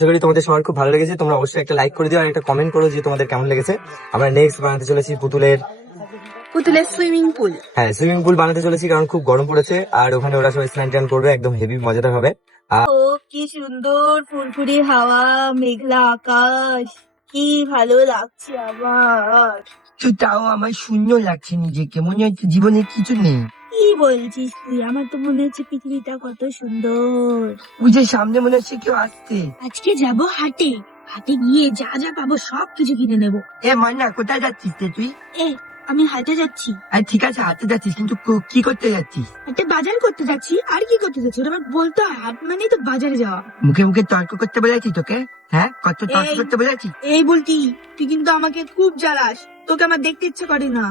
আশা করি তোমাদের সবার খুব ভালো লেগেছে। তোমরা অবশ্যই একটা লাইক করে দিও আর একটা কমেন্ট করো যে তোমাদের কেমন লেগেছে। আমরা নেক্সট বানাতে চলেছি পুতুলের সুইমিং পুল। হ্যাঁ, সুইমিং পুল বানাতে চলেছি, কারণ খুব গরম পড়েছে আর ওখানে ওরা সবাই স্নান টান করবে, একদম হেভি মজাদার হবে। ও কি সুন্দর ফুরফুরি হাওয়া, মেঘলা আকাশ, কি ভালো লাগছে আমার। তো তাও আমার শূন্য লাগছে নিজেকে, মনে হচ্ছে জীবনে কিছু নেই। কি বলছিস তুই? আমার তো মনে হচ্ছে পৃথিবীটা কত সুন্দর। ওই যে সামনে মনে হচ্ছে কেউ আসছে। আজকে যাব হাটে, হাটে গিয়ে যা যা পাবো সব কিছু কিনে নেবো। এ মান্না, কোথায় যাচ্ছিস রে তুই? এ আমি হাটে যাচ্ছি। আর ঠিক আছে হাঁটতে যাচ্ছিস, কিন্তু কি করতে যাচ্ছিস? হাটে বাজার করতে যাচ্ছি, আর কি করতে যাচ্ছি? ওটা আমার বলতে হয়, হাট মানেই তো বাজারে যাওয়া। মুখে মুখে তর্ক করতে বলেছি তোকে? হ্যাঁ, কত তর্ক এই- করতে বলেছি? এই বলতি, তুই কিন্তু আমাকে খুব জ্বালাস, তোকে আমার দেখতে ইচ্ছে করে না।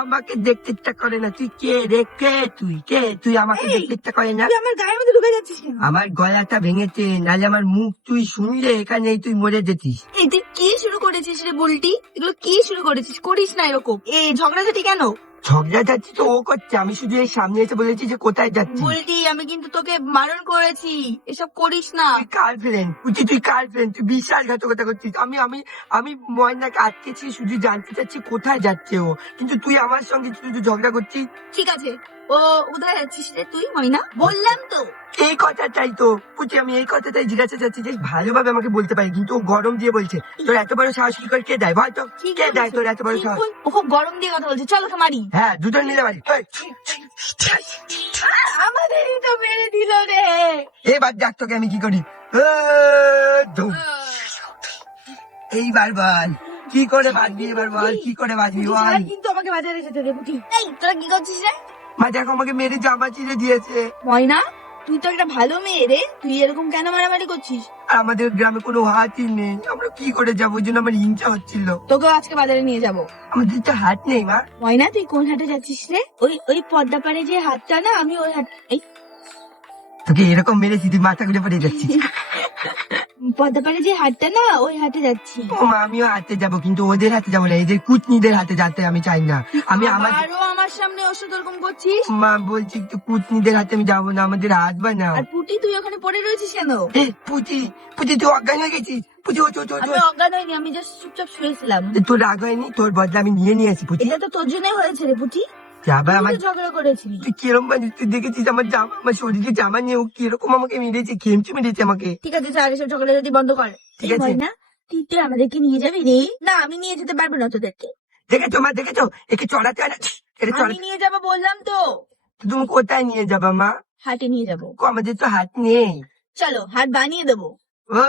আমাকে দেখতে ইচ্ছা করে না? তুই কে রে? কে তুই? কে তুই? আমাকে এই, দেখতে ইচ্ছা করে না? তুই আমার গায়ের মধ্যে ঢুকে যাচ্ছিস কেন? আমার গলাটা ভেঙেছে, নাহলে আমার মুখ তুই শুনলে এখানেই তুই মরে যেতিস। এই তুই কি শুরু করেছিস রে বুলটি? এগুলো কি শুরু করেছিস? করিস না এরকম। এই ঝগড়াঝাটি কেন? ঝগড়া যাচ্ছি তো ও করছে, আমি শুধু এই সামনে এসে বলেছি যে কোথায় যাচ্ছি। বুলটি, আমি কিন্তু তোকে বারণ করেছি, এসব করিস না। তুই কার ফ্রেন্ড? তুই কার ফ্রেন্ড? তুই বিশ্বাসঘাতকতা করছিস। আমি ময়নাকে আটকেছি, শুধু জানতে চাচ্ছি কোথায় যাচ্ছে ও, কিন্তু তুই আমার সঙ্গে শুধু ঝগড়া করছিস। ঠিক আছে, ও উদয় যাচ্ছিস রে তুই, হয় না? বললাম তো। এই কথাটাই তো পুচি, আমি এই কথাটাই জিজ্ঞাসা চাচ্ছি যে ভালোভাবে আমাকে বলতে পারি, কিন্তু ও গরম দিয়ে বলছে। তোর এত বড় সাহস কি করে? কে দেয় বল তো? ঠিক কে দেয় বলেছিস, তোর এত বড় ঠিক সাহস? বল। ও খুব গরম দিয়ে কথা বলছে, চল ওকে মারি। হ্যাঁ, দুজন মিলে বাড়ি। আমাদেরই তো মেরে দিল রে। এবার দেখ তোকে আমি কি করি। ধুম। এইবার বল কি করে বাঁচবি, এবার বল কি করে বাঁচবি বল। আর কিন্তু আমাকে বাজারে যেতে দে বুটি। এই তোরা কি করছিস রে? মা দেখো আমাকে মেরে জামা ছিঁড়ে দিয়েছে। ময়না, তুই তো একটা ভালো মেয়ে রে, তুই এরকম কেন মারামারি করছিস? আর আমাদের গ্রামে কোনো হাতই নেই, আমরা কি করে যাবো? ওই জন্য আমার হিংসা হচ্ছিল। তোকেও আজকে বাজারে নিয়ে যাবো। আমাদের তো হাত নেই মা। ময়না, তুই কোন হাটে যাচ্ছিস রে? ওই ওই পদ্মা পাড়ে যে হাটটা না, আমি ওই হাট, এই তোকে এরকম মেরেছি তুই মাথা ঘুরে পড়ে যাচ্ছিস। পদ্মা পাড়ে যে হাটটা না, ওই হাটে যাচ্ছি। ও মা, আমিও হাতে যাবো, কিন্তু ওদের হাতে যাবো না, এদের কুটনিদের হাতে যেতে আমি চাই না। আমি আমার আরো আমার সামনে ওষুধ ওরকম করছিস। মা বলছি একটু কুটনিদের হাতে আমি যাবো না, আমাদের হাত বানাও। আর পুটি, তুই ওখানে পড়ে রয়েছিস কেন? এ পুচি, পুচি তুই অজ্ঞান হয়ে গেছিস। পুচি ও আমি অজ্ঞান হয়নি, আমি জাস্ট চুপচাপ শুয়েছিলাম। তোর রাগ হয়নি? তোর বদলা আমি নিয়েছি পুচি। এটা তো তোর জন্যই হয়েছে রে পুটি, আবার তুই আমার তো ঝগড়া করেছিলি। তুই কিরকম মানুষ? তুই দেখেছিস আমার জামা, আমার শরীরে জামা নিয়ে ও কিরকম আমাকে মেরেছে, খেমচে মেরেছে আমাকে। ঠিক আছে, স্যার এসব ঝগড়াঝাটি বন্ধ কর। ঠিক এই আছে। ময়না, তুই তুই আমাদেরকে নিয়ে যাবি রে? না, আমি নিয়ে যেতে পারবো না তোদেরকে। দেখেছো মা, দেখেছো একে চড়াতে হয় না? এটা আমি নিয়ে যাবো বললাম তো। তুমি কোথায় নিয়ে যাবা মা? হাটে নিয়ে যাবো। আমাদের তো হাত নেই। চলো, হাট বানিয়ে দেবো। ও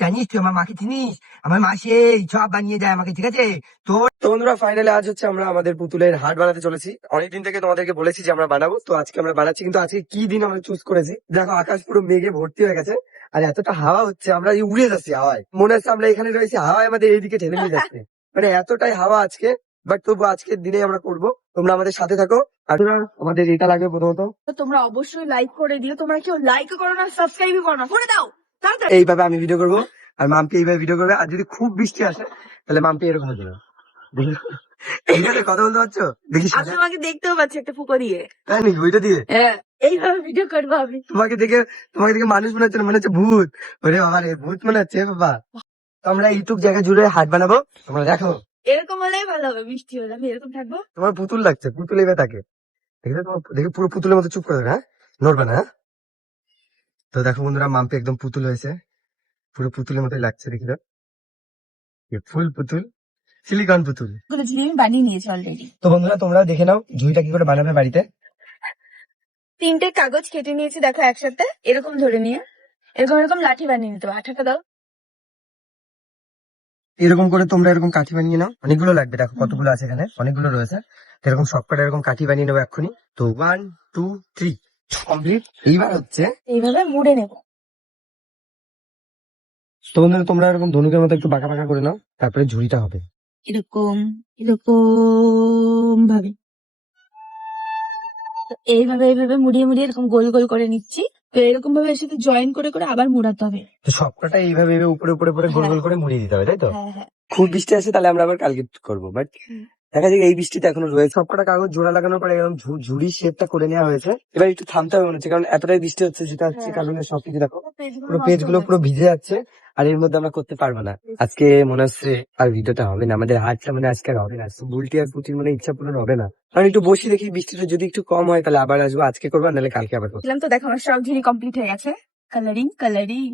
জানিস তুই আমার মাকে চিনিস? আমার মা সেই সব বানিয়ে দেয় আমাকে, ঠিক আছে? তোর তো বন্ধুরা, ফাইনালি আজ হচ্ছে আমরা আমাদের পুতুলের হাট বানাতে চলেছি। অনেকদিন থেকে তোমাদেরকে বলেছি যে আমরা বানাবো, তো আজকে আমরা বানাচ্ছি। কিন্তু আজকে কি দিন আমরা চুজ করেছি, দেখো আকাশ পুরো মেঘে ভর্তি হয়ে গেছে আর এতটা হাওয়া হচ্ছে, আমরা এই উড়ে যাচ্ছি হাওয়ায়। মনে হচ্ছে আমরা এখানে রয়েছি, হাওয়ায় আমাদের এইদিকে ঠেলে নিয়ে যাচ্ছে। মানে এতটাই হাওয়া আজকে, বাট তবু আজকের দিনে আমরা করবো। তোমরা আমাদের সাথে থাকো। আর আমাদের এটা লাগবে প্রথমত, তো তোমরা অবশ্যই লাইক করে দিও। তোমরা কেউ লাইক করো না, সাবস্ক্রাইব করো না, করে দাও তাড়াতাড়ি। এইভাবে আমি ভিডিও করবো আর মাম্পি এইভাবে ভিডিও করবে। আর যদি খুব বৃষ্টি আসে তাহলে মাম্পি এরকম হয়ে যাবে। এইখানে কথা বলতে পারছো? দেখি আমি তোমাকে দেখতেও পাচ্ছি একটা ফুকো দিয়ে। তাই নাকি? ওইটা দিয়ে হ্যাঁ, এইভাবে ভিডিও করবো আমি। তোমাকে দেখে মানুষ মনে হচ্ছে না, মনে হচ্ছে ভূত। ওরে বাবা রে, ভূত মনে হচ্ছে বাবা। তো আমরা এইটুক জায়গা জুড়ে হাট বানাবো, তোমরা দেখো। এরকম হলেই ভালো হবে, বৃষ্টি হলে আমি এরকম থাকবো। তোমার পুতুল লাগছে, পুতুল এবার তাকে দেখে তোমার দেখে পুরো পুতুলের মতো চুপ করে থাকো, হ্যাঁ? নড়বে না, হ্যাঁ? তো দেখো বন্ধুরা, মাম্পি একদম পুতুল হয়েছে, পুরো পুতুলের মতোই লাগছে, দেখি তো। ফুল পুতুল, সিলিকন পুতুল। ওগুলো জিনিস আমি বানিয়ে নিয়েছি অলরেডি। তো বন্ধুরা, তোমরা দেখে নাও ঝুড়িটা কি করে বানাবে বাড়িতে। 3টে কাগজ কেটে নিয়েছি, দেখো একসাথে এরকম ধরে নিয়ে এরকম এরকম লাঠি বানিয়ে নিতে হবে। আঠাটা দাও। এরকম করে তোমরা এরকম কাঠি বানিয়ে নাও, অনেকগুলো লাগবে, দেখো কতগুলো আছে এখানে, অনেকগুলো রয়েছে। তো এরকম সবকটা এরকম কাঠি বানিয়ে নেবো এক্ষুনি। তো 1 2 3 কমপ্লিট। এইবার হচ্ছে, এইভাবে মুড়ে নেব। তো বন্ধুরা তোমরা এরকম ধনুকের মতো একটু বাঁকা বাঁকা করে নাও, তারপরে ঝুড়িটা হবে এরকম এরকম ভাবে। তো এইভাবে এইভাবে মুড়িয়ে মুড়িয়ে এরকম গোল গোল করে নিচ্ছি। তো এরকম ভাবে এর সাথে জয়েন করে করে আবার মুড়াতে হবে। তো সবকটা এইভাবে এইভাবে উপরে উপরে উপরে গোল গোল করে মুড়িয়ে দিতে হবে, তাই তো? হ্যাঁ হ্যাঁ। খুব বৃষ্টি আসে তাহলে আমরা আবার কালকে করবো, বাট দেখা যাক এই বৃষ্টিতে এখনো রয়েছে। সবকটা কাগজ জোড়া লাগানোর পরে এরকম ঝুড়ি শেপটা করে নেওয়া হয়েছে। এবার একটু থামতে হবে মনে হচ্ছে, কারণ এতটাই বৃষ্টি হচ্ছে, যেটা হচ্ছে কারণে সবকিছু দেখো পুরো পেজগুলো পুরো ভিজে যাচ্ছে। আর এর মধ্যে আমরা করতে পারবো না আজকে, মনে হচ্ছে আর ভিডিওটা হবে না, আমাদের হাটটা মানে আজকে আর হবে না। বুলটি আর পুটির মানে ইচ্ছা পূরণ হবে না, কারণ একটু বসে দেখি বৃষ্টিটা যদি একটু কম হয় তাহলে আবার আসবো, আজকে করবো নাহলে কালকে আবার করবো। তো দেখো আমার সব ঝুড়ি কমপ্লিট হয়ে গেছে। কালারিং কালারিং,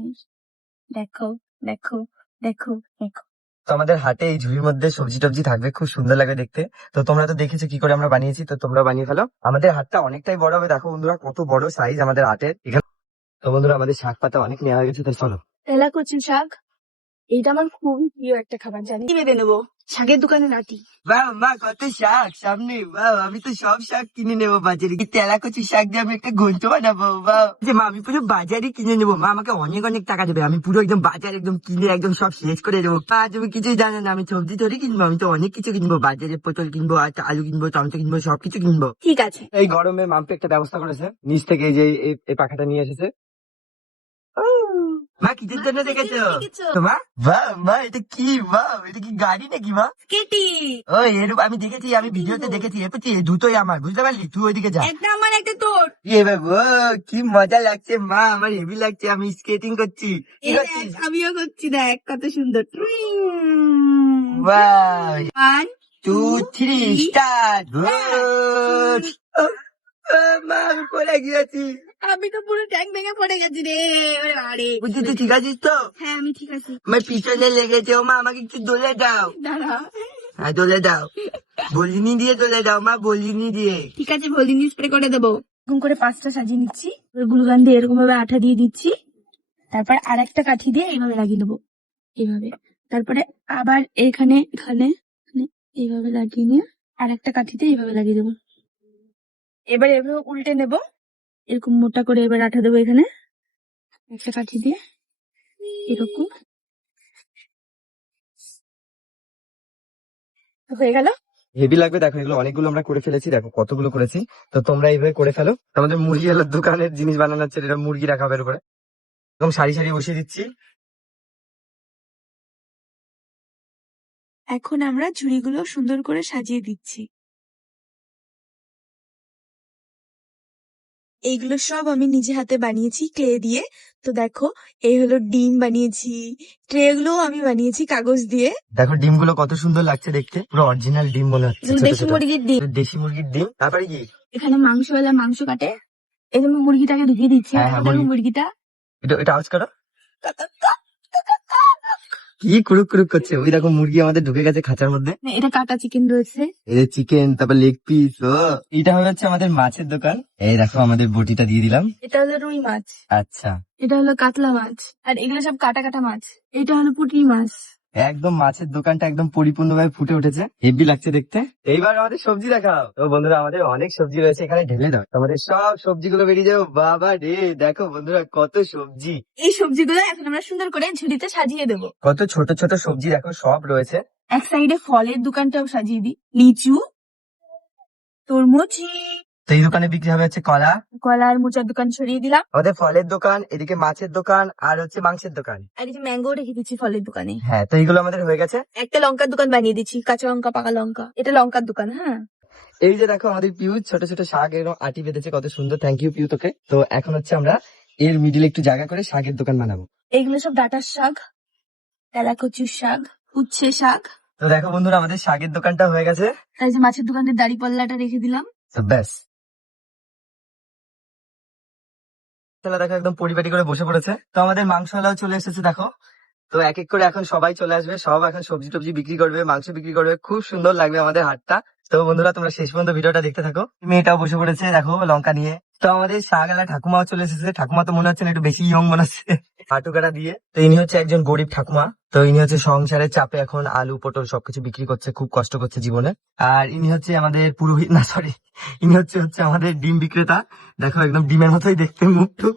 দেখো দেখো দেখো দেখো। তো আমাদের হাটে এই ঝুড়ির মধ্যে সবজি টবজি থাকবে, খুব সুন্দর লাগে দেখতে। তো তোমরা তো দেখেছো কি করে আমরা বানিয়েছি, তো তোমরা বানিয়ে ফেলো। আমাদের হাটটা অনেকটাই বড় হবে, দেখো বন্ধুরা কত বড় সাইজ আমাদের হাটের এখানে। তো বন্ধুরা আমাদের শাক পাতা অনেক নেওয়া হয়ে গেছে, তো চলো। তেলা কচু শাক, এইটা আমার খুবই প্রিয় একটা খাবার, জানি কি বেঁধে নেবো শাকের দোকানে নাটি। বাহ মা, কত শাক সামনে! বাহ, আমি তো সব শাক কিনে নেবো বাজারে, কি তেলা কচু শাক দিয়ে আমি একটা ঘন্ট বানাবো। বাহ, যে মা আমি পুরো বাজারে কিনে নেবো, মা আমাকে অনেক অনেক টাকা দেবে, আমি পুরো একদম বাজার একদম কিনে একদম সব শেষ করে দেবো। মা তুমি কিছুই জানো না, আমি সবজি থরি কিনবো, আমি তো অনেক কিছু কিনবো বাজারে, পটল কিনবো, আর আলু কিনবো, টমেটো কিনবো, সবকিছু কিনবো। ঠিক আছে। এই গরমে মাম্পি একটা ব্যবস্থা করেছে, নিচ থেকে এই যে এই পাখাটা নিয়ে এসেছে। মা কিসের জন্য দেখেছো? দেখেছো? তো মা, বাহ মা, এটা কি? বাহ, এটা কি গাড়ি নাকি মা? কেটি, ও এরূপ আমি দেখেছি, আমি ভিডিওতে দেখেছি। এরপর দুটোই আমার, বুঝতে পারলি? তুই ওইদিকে যা। একটা আমার একটা তোর। এ বাবু, কি মজা লাগছে মা, আমার হেভি লাগছে, আমি স্কেটিং করছি। কি এই করছিস? দেখ, আমিও করছি, দেখ কত সুন্দর। বাহ, 1 2 3 স্টার্ট। মা আমি পড়ে গিয়েছি। আমি তো পুরো ট্যাঙ্ক ভেঙে পড়ে গেছি রে। ওরে বাবারে। বুঝলি তুই ঠিক আছিস তো? হ্যাঁ আমি ঠিক আছি। আমার পিছনে লেগেছে। ও মা, আমাকে একটু দোলে দাও। দাঁড়া। হ্যাঁ দোলে দাও, বলিনি দিয়ে দোলে দাও মা, বলিনি দিয়ে। ঠিক আছে, ভলিনি স্প্রে করে দেবো। এরকম করে 5টা সাজিয়ে নিচ্ছি, গ্লুগান দিয়ে এরকম ভাবে আঠা দিয়ে দিচ্ছি, তারপর আর একটা কাঠি দিয়ে এইভাবে লাগিয়ে দেবো, এইভাবে। তারপরে আবার এখানে এখানে এখানে এইভাবে লাগিয়ে নিয়ে আর একটা কাঠি দিয়ে এইভাবে লাগিয়ে দেবো। এবার এভাবে উল্টে নেব, এরকম মোটা করে এবার আঠা দেবো এখানে একটা কাঠি দিয়ে, এরকম হয়ে গেল। হেভি লাগবে, দেখো এগুলো অনেকগুলো আমরা করে ফেলেছি, দেখো কতগুলো করেছি। তো তোমরা এইভাবে করে ফেলো। আমাদের মুরগি আলার দোকানের জিনিস বানানো হচ্ছে, এটা মুরগি রাখা হবে এর উপরে, এরকম সারি সারি বসিয়ে দিচ্ছি। এখন আমরা ঝুড়িগুলো সুন্দর করে সাজিয়ে দিচ্ছি। এইগুলো সব আমি নিজে হাতে বানিয়েছি ক্লে দিয়ে। তো দেখো, এই হলো ডিম বানিয়েছি, ট্রে গুলো আমি বানিয়েছি কাগজ দিয়ে। দেখো ডিমগুলো কত সুন্দর লাগছে দেখতে, পুরো অরিজিনাল ডিম মনে হচ্ছে, এগুলো ছোট দেশি ছোট। মুরগির ডিম। দেশি মুরগির ডিম। তারপরে কি? এখানে মাংসওয়ালা মাংস কাটে, এখানে মুরগিটাকে ঢুকিয়ে দিচ্ছি। হ্যাঁ, হ্যাঁ, দেখো মুরগিটা এটা আওয়াজ করো, কি কুড়ুক কুড়ুক করছে। ওই দেখো মুরগি আমাদের ঢুকে গেছে খাঁচার মধ্যে। এটা কাটা চিকেন রয়েছে। এই যে চিকেন, তারপর লেগ পিস। ও এটা হচ্ছে আমাদের মাছের দোকান। এই দেখো আমাদের বটিটা দিয়ে দিলাম। এটা হলো রুই মাছ, আচ্ছা, এটা হলো কাতলা মাছ, আর এগুলো সব কাটা কাটা মাছ। এটা হলো পুঁটি মাছ। একদম মাছের দোকানটা একদম পরিপূর্ণভাবে ফুটে উঠেছে, হেভি লাগছে দেখতে। এইবার আমাদের সবজি দেখাও। তো বন্ধুরা আমাদের অনেক সবজি রয়েছে, এখানে ঢেলে দাও, আমাদের সব সবজিগুলো বেরিয়ে যাবে। বাবা রে, দেখো বন্ধুরা কত সবজি। এই সবজিগুলো এখন আমরা সুন্দর করে ঝুড়িতে সাজিয়ে দেবো। কত ছোট ছোট সবজি দেখো, সব রয়েছে। এক সাইডে ফলের দোকানটাও সাজিয়ে দিই, লিচু, তরমুজ, তো এই দোকানে বিক্রি হবে হচ্ছে কলা। কলা আর মোচার দোকান সরিয়ে দিলাম। আমাদের ফলের দোকান, এদিকে মাছের দোকান, আর হচ্ছে মাংসের দোকান। আর এই যে ম্যাঙ্গো রেখে দিচ্ছি ফলের দোকানে। হ্যাঁ, তো এইগুলো আমাদের হয়ে গেছে। একটা লঙ্কার দোকান বানিয়ে দিচ্ছি, কাঁচা লঙ্কা পাকা লঙ্কা, এটা লঙ্কার দোকান। হ্যাঁ, এই যে দেখো আমাদের পিউ ছোট ছোট শাক এরকম আটি বেঁধেছে, কত সুন্দর। থ্যাংক ইউ পিউ তোকে। তো এখন হচ্ছে আমরা এর মিডিলে একটু জায়গা করে শাকের দোকান বানাবো। এইগুলো সব ডাঁটার শাক, তেলাকচুর শাক, উচ্ছে শাক। তো দেখো বন্ধুরা আমাদের শাকের দোকানটা হয়ে গেছে। আর এই যে মাছের দোকানের দাড়ি পাল্লাটা রেখে দিলাম। তো ব্যাস, তাহলে দেখো একদম পরিপাটি করে বসে পড়েছে। তো আমাদের মাংসওয়ালাও চলে এসেছে দেখো। তো এক এক করে এখন সবাই চলে আসবে, সব এখন সবজি টবজি বিক্রি করবে, মাংস বিক্রি করবে, খুব সুন্দর লাগবে আমাদের হাটটা। তো বন্ধুরা তোমরা শেষ পর্যন্ত ভিডিওটা দেখতে থাকো। মেয়েটাও বসে পড়েছে দেখো লঙ্কা নিয়ে। তো আমাদের শাহগালা ঠাকুমাও চলে এসেছে। ঠাকুমা তো মনে হচ্ছে না, একটু বেশি ইয়ং মনে হচ্ছে, হাঁটু কাটা দিয়ে। তো ইনি হচ্ছে একজন গরিব ঠাকুমা। তো ইনি হচ্ছে সংসারের চাপে এখন আলু পটল সবকিছু বিক্রি করছে, খুব কষ্ট করছে জীবনে। আর ইনি হচ্ছে আমাদের পুরোহিত, না সরি, ইনি হচ্ছে আমাদের ডিম বিক্রেতা। দেখো একদম ডিমের মতোই দেখতে মুখ টুক।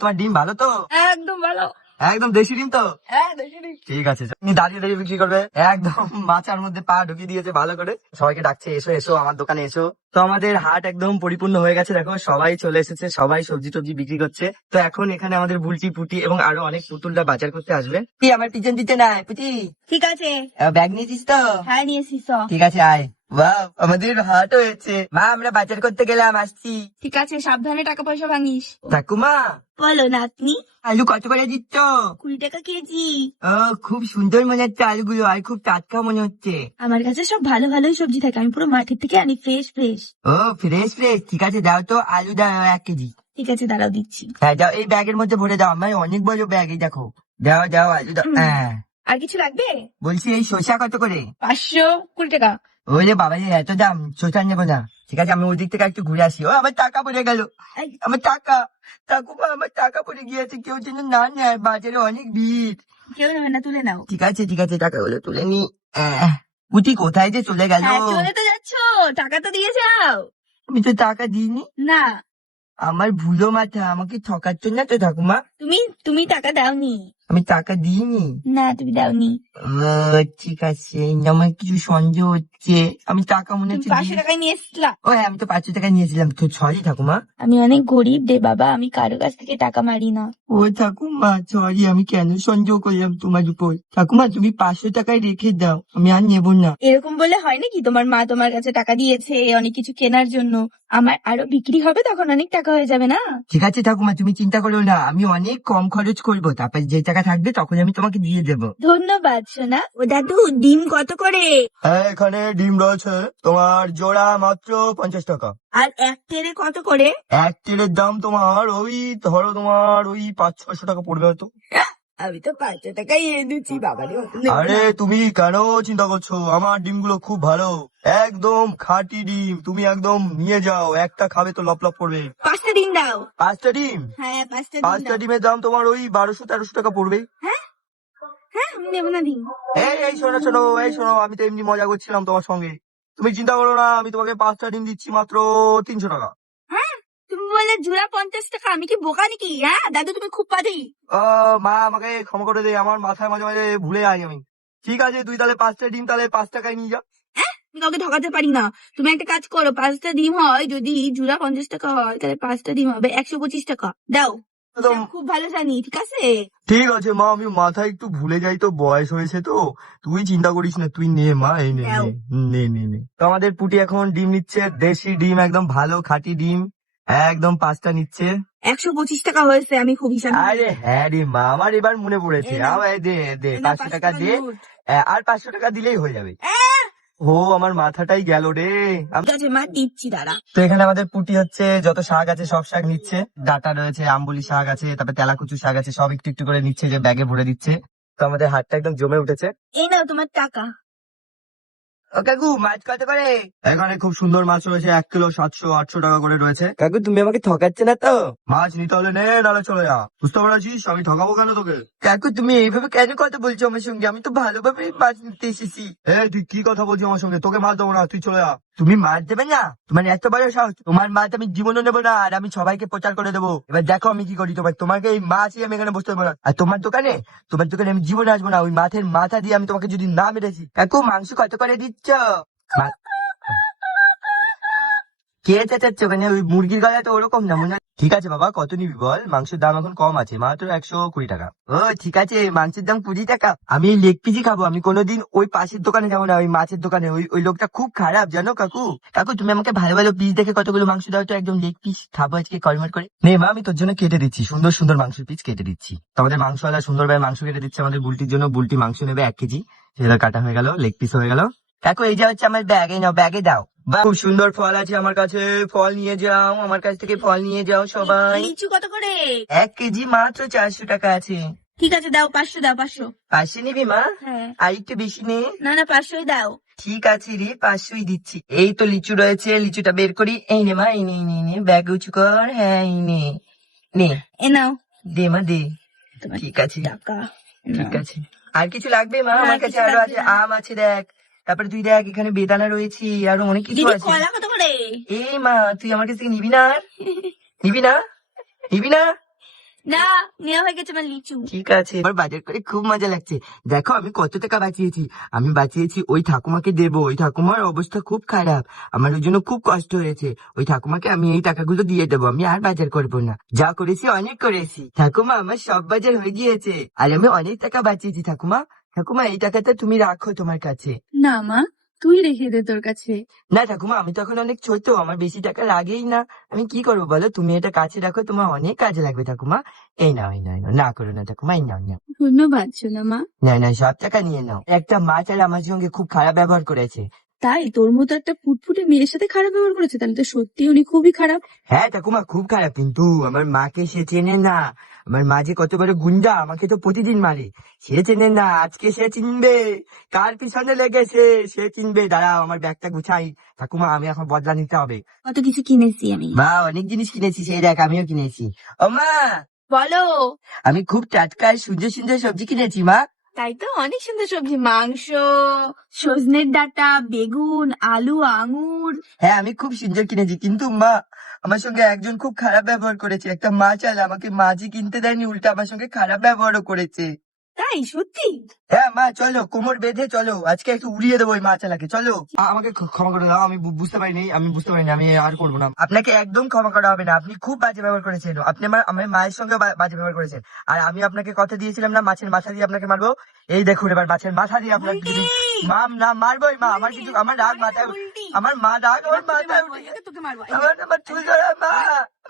তোমার ডিম ভালো তো? একদম ভালো, একদম দেশি ডিম তো? হ্যাঁ দেখিনি। ঠিক আছে, তুমি দাঁড়িয়ে দাঁড়িয়ে বিক্রি করবে, একদম মাচার মধ্যে পা ঢুকিয়ে দিয়েছে ভালো করে, সবাইকে ডাকছে এসো এসো আমার দোকানে এসো। তো আমাদের হাট একদম পরিপূর্ণ হয়ে গেছে, দেখো সবাই চলে এসেছে, সবাই সবজি টবজি বিক্রি করছে। তো এখন এখানে আমাদের বুলটি পুটি এবং আরো অনেক পুতুলরা বাজার করতে আসবে। কি আমার পিছন দিতে নাই পুটি? ঠিক আছে, ব্যাগ নিয়েছিস তো? হ্যাঁ নিয়েছি। ঠিক আছে আয়। বাহ, আমাদের হাট হয়েছে। মা, আমরা বাজার করতে গেলাম, আসছি। ঠিক আছে, সাবধানে টাকা পয়সা ভাঙিস। ঠাকুমা, বলো নাতনি। আলু কত করে দিচ্ছ? 20 টাকা কেজি। ও, খুব সুন্দর মনে হচ্ছে আলুগুলো, আর খুব টাটকা মনে হচ্ছে। আমার কাছে সব ভালো ভালোই সবজি থাকে, আমি পুরো মাঠের থেকে আনি, ফ্রেশ ফ্রেশ। ও, ফ্রেশ ফ্রেশ, ঠিক আছে, দাও তো, আলু দাও 1 কেজি। ঠিক আছে, দাঁড়াও দিচ্ছি। হ্যাঁ, দাও, এই ব্যাগের মধ্যে ভরে দাও, আমার অনেক বড় ব্যাগ, এই দেখো। দাও দাও, আলু দাও। হ্যাঁ, আর কিছু লাগবে? বলছি এই শসা কত করে? 520 টাকা। ওই রে বাবা রে, এত দাম, শসা নেবো না। ঠিক আছে, আমি ওই দিক থেকে একটু ঘুরে আসি। ও, আমার টাকা পড়ে গেল, এই, আমার টাকা। ঠাকুমা, আমার টাকা পড়ে গিয়েছে, কেউ যেন না নেয়, বাজারে অনেক ভিড়। কেউ নেবে না, তুলে নাও। ঠিক আছে ঠিক আছে, টাকাগুলো তুলে নি। পুটি কোথায় যে চলে গেল? হ্যাঁ, চলে তো যাচ্ছ, টাকা তো দিয়ে যাও। আমি তো টাকা দিইনি। না, আমার ভুলো মাথা, আমাকে ঠকাচ্ছ না তো ঠাকুমা? তুমি টাকা দাওনি। আমি টাকা দিইনি। না, তুমি দাওনি। ঠিক আছে, আমার কিছু সন্দেহ হচ্ছে, আমি টাকা মনে তুমি হচ্ছে 500 টাকায় নিয়ে এসছিলা। ও হ্যাঁ, আমি তো 500 টাকা নিয়েছিলাম তো, সরি ঠাকুমা। আমি অনেক গরিব রে বাবা, আমি কারো কাছ থেকে টাকা মারি না। ও ঠাকুমা, সরি, আমি কেন সন্দেহ করলাম তোমার উপর। ঠাকুমা, তুমি 500 টাকায় রেখে দাও, আমি আর নেবো না। এরকম বলে হয় নাকি? তোমার মা তোমার কাছে টাকা দিয়েছে অনেক কিছু কেনার জন্য, আমার আরো বিক্রি হবে, তখন অনেক টাকা হয়ে যাবে না? ঠিক আছে ঠাকুমা, তুমি চিন্তা করো না, আমি অনেক কম খরচ করবো, তারপর যে টাকা থাকবে তখন আমি তোমাকে দিয়ে দেবো। ধন্যবাদ সোনা। ও দাদু, ডিম কত করে? হ্যাঁ, এখানে ডিম রয়েছে তোমার জোড়া মাত্র 50 টাকা। আর এক টেরে কত করে? এক টেরের দাম তোমার ওই ধরো তোমার ওই 500-600 টাকা পড়বে হয়তো। আমি তো 500 টাকাই এনেছি বাবারে। আরে তুমি কেন চিন্তা করছো, আমার ডিমগুলো খুব ভালো, একদম খাঁটি ডিম, তুমি একদম নিয়ে যাও, একটা খাবে তো লপ লপ করবে। 5টা ডিম দাও। 5টা ডিম? হ্যাঁ, 5টা ডিম 5টা দাও। ডিমের দাম তোমার ওই 1200-1300 টাকা পড়বে। হ্যাঁ হ্যাঁ, আমি নেবো না ডিম। এই শোনো শোনো, এই শোনো, আমি তো এমনি মজা করছিলাম তোমার সঙ্গে, তুমি চিন্তা করো না, আমি তোমাকে 5টা ডিম দিচ্ছি মাত্র 300 টাকা। হ্যাঁ, তুমি বললে জোড়া 50 টাকা, আমি কি বোকা নাকি? হ্যাঁ দাদু, তুমি খুব পারি। মা, আমাকে ক্ষমা করে দে, আমার মাথায় মাঝে মাঝে ভুলে যাই আমি। ঠিক আছে, তুই তাহলে 5টা ডিম তাহলে 5 টাকায় নিয়ে যা। আমি কাউকে ঠকাতে পারি না। তুমি একটা কাজ করো, 5টা ডিম হয়, যদি জোড়া 50 টাকা হয়, তাহলে 5টা ডিম হবে 125 টাকা। দাও, একদম হিসাব খুব ভালো জানি, ঠিক আছে? ঠিক আছে মা, আমি মাথায় একটু ভুলে যাই তো, বয়স হয়েছে তো, তুই চিন্তা করিস না, তুই নে মা, এই নে দাও। নে নে নে নে। তো আমাদের পুটি এখন ডিম নিচ্ছে, দেশি ডিম, একদম ভালো খাঁটি ডিম, একদম 5টা নিচ্ছে। 125 টাকা হয়েছে, আমি খুব হিসাব। আরে হ্যাঁ রে মা, আমার এবার মনে পড়েছে, এই নাও। আমার দে দে এই নাও, 500 টাকা দে, নোট। আর 500 টাকা দিলেই হয়ে যাবে। আহ! ও, আমার মাথাটাই গেল রে। ঠিক আছে মা, দিচ্ছি, দাঁড়া। তো এখানে আমাদের পুটি হচ্ছে যত শাক আছে সব শাক নিচ্ছে, ডাটা রয়েছে, আমবুলি শাক আছে, তারপর তেলাকুচু শাক আছে, সব একটু একটু করে নিচ্ছে, যে ব্যাগে ভরে দিচ্ছে। তো আমাদের হাটটা একদম জমে উঠেছে। এই নাও তোমার টাকা। ও কাকু, মাছ কত করে? এখানে খুব সুন্দর মাছ রয়েছে, 1 কিলো 700-800 টাকা করে রয়েছে। কাকু, তুমি আমাকে ঠকাচ্ছ না তো? মাছ নিতে হলে নে, নাহলে চলে যা, বুঝতে পেরেছিস, আমি ঠকাবো কেন তোকে? কাকু, তুমি এইভাবে কেন কথা বলছো আমার সঙ্গে? আমি তো ভালোভাবে মাছ নিতে এসেছি। তুই কি কথা বলছিস আমার সঙ্গে, তোকে মাছ দেবো না, তুই চলে যা। তুমি মাছ দেবে না? তোমার এত বড় সাহস! তোমার মাছ আমি জীবনও নেবো না, আর আমি সবাইকে প্রচার করে দেবো। এবার দেখো আমি কি করি, তোমাকে এই মাছই আমি এখানে বসতে দেবো না। আর তোমার দোকানে আমি জীবনে আসবো না, ওই মাছের মাথা দিয়ে আমি তোমাকে যদি না মেরেছি। কাকু, মাংস কত করে দিচ্ছ? মা- কে চেঁচাচ্ছ ওখানে? ওই মুরগির গলা তো ওরকম না মনে হয়। ঠিক আছে বাবা, কত নিবি বল, মাংসের দাম এখন কম আছে, মাত্র 120 টাকা। ও ঠিক আছে, মাংসের দাম 20 টাকা। আমি এই লেগ পিসই খাবো, আমি কোনোদিন ওই পাশের দোকানে যাবো না, ওই মাছের দোকানে। ওই লোকটা খুব খারাপ, জানো কাকু। কাকু, তুমি আমাকে ভালো ভালো পিস দেখে কতগুলো মাংস দাও তো, একদম লেগ পিস খাবো আজকে কলমার করে। নে মা, আমি তোর জন্য কেটে দিচ্ছি, সুন্দর সুন্দর মাংসের পিস কেটে দিচ্ছি। তো আমাদের মাংসওয়ালা সুন্দরভাবে মাংস কেটে দিচ্ছে আমাদের বুলটির জন্য, বুলটি মাংস নেবে 1 কেজি, সেটা কাটা হয়ে গেল, লেগ পিস হয়ে গেল। কাকু, এই যে হচ্ছে আমার ব্যাগ, এই নাও, ব্যাগে দাও। বাহ, খুব সুন্দর ফল আছে আমার কাছে, ফল নিয়ে যাও, আমার কাছ থেকে ফল নিয়ে যাও সবাই। লিচু কত করে? 1 কেজি মাত্র 400 টাকা আছে। ঠিক আছে, দাও 500, দাও 500। 500 নিবি মা? হ্যাঁ। আর একটু বেশি নে। না না, 500ই দাও। ঠিক আছে রে, 500ই দিচ্ছি। এই তো লিচু রয়েছে, লিচুটা বের করি। এই নে মা, এই নে, এই নে, এই নে, ব্যাগ উঁচু কর। হ্যাঁ, এই নে, নে, এ নাও দে মা, দে। তোমার ঠিক আছে, টাকা। ঠিক আছে। আর কিছু লাগবে মা? না, আমার কাছে কিছু আরো লাগবে আছে, না। আম আছে দেখ, তারপরে তুই দেখ এখানে বেদানা রয়েছে, আরো অনেক কিছু দিদি, আছে। কলা কত করে? এই মা, তুই আমার কাছ থেকে নিবি না আর? নিবি না? নিবি না? না, নেওয়া হয়ে গেছে আমার লিচু। ঠিক আছে, আমার বাজার করে খুব মজা লাগছে। দেখো আমি কত টাকা বাঁচিয়েছি। আমি বাঁচিয়েছি ওই ঠাকুমাকে দেবো, ওই ঠাকুমার অবস্থা খুব খারাপ, আমার ওই জন্য খুব কষ্ট হয়েছে। ওই ঠাকুমাকে আমি এই টাকাগুলো দিয়ে দেবো, আমি আর বাজার করবো না। যা করেছি অনেক করেছি ঠাকুমা, আমার সব বাজার হয়ে গিয়েছে, আর আমি অনেক টাকা বাঁচিয়েছি ঠাকুমা। ঠাকুমা, এই টাকাটা তুমি রাখো তোমার কাছে। না মা, তুই রেখে দে তোর কাছে। না ঠাকুমা, আমি তখন অনেক ছোট, আমার বেশি টাকা লাগেই না। আমি কি করবো বলো, তুমি এটা কাছে রাখো, তোমার অনেক কাজে লাগবে ঠাকুমা। এই নাও, এই নাও, এই নাও। না করো না ঠাকুমা, এই নাও, নাও। ধন্যবাদ সোনা মা। না না, সব টাকা নিয়ে নাও। একটা মাছ আর আমার সঙ্গে খুব খারাপ ব্যবহার করেছে। তাই তোর মতো একটা ফুটফুটে মেয়ের সাথে খারাপ ব্যবহার করেছে? তাহলে তো সত্যি উনি খুবই খারাপ। হ্যাঁ ঠাকুমা, খুব খারাপ, কিন্তু আমার মাকে সে চেনে না। আমার মা যে কত বড় গুন্ডা, আমাকে তো প্রতিদিন মারে। সে চেনে না, আজকে সে চিনবে। কার পিছনে লেগেছে সে চিনবে। দাঁড়াও, আমার ব্যাগটা গুছাই। ঠাকুমা, আমি এখন বদলা নিতে হবে। কত কিছু কিনেছি আমি। মা, অনেক জিনিস কিনেছি, সেই দেখ আমিও কিনেছি। ও মা, বলো। আমি খুব টাটকা আর সুন্দর সুন্দর সবজি কিনেছি মা। তাই তো, অনেক সুন্দর সবজি, মাংস, সজনের ডাঁটা, বেগুন, আলু, আঙুর। হ্যাঁ, আমি খুব সুন্দর কিনেছি, কিন্তু মা, আমার সঙ্গে একজন খুব খারাপ ব্যবহার করেছে। একটা মাছ আলা আমাকে মাছই কিনতে দেয়নি, উল্টা আমার সঙ্গে খারাপ ব্যবহারও করেছে। তাই? সত্যি? হ্যাঁ মা, চলো কোমর বেঁধে চলো, আজকে একটু উড়িয়ে দেবো ওই মাছ আলাকে। চলো। আমাকে ক্ষমা করে দাও, আমি বুঝতে পারিনি, আমি আর করবো না। আপনাকে একদম ক্ষমা করা হবে না, আপনি খুব বাজে ব্যবহার করেছেন। আপনি আমার মায়ের সঙ্গে বাজে ব্যবহার করেছেন। আর আমি আপনাকে কথা দিয়েছিলাম না, মাছের মাথা দিয়ে আপনাকে মারবো। এই দেখুন, এবার মাছের মাথা দিয়ে আপনাকে উল্টে! না মারবোই মা। আমার কিন্তু আমার রাগ মাথায়, উল্টি! আমার মা রাগ আমার এবার তোকে মাথায় মারবো, উঠে। এবার তোকে মারবো। আমার চুল ধরা মা।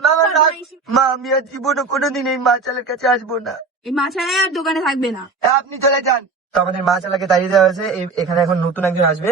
মা, আমার রাগ। মা, আমি আর জীবনে কোনোদিন এই মাছ আলার কাছে আসবো না। এই মাছ আর দোকানে থাকবে না। আপনি চলে যান। তো আমাদের মাছ আলাকে তাড়িয়ে দেওয়া হয়েছে। এখানে এখন নতুন একজন আসবে।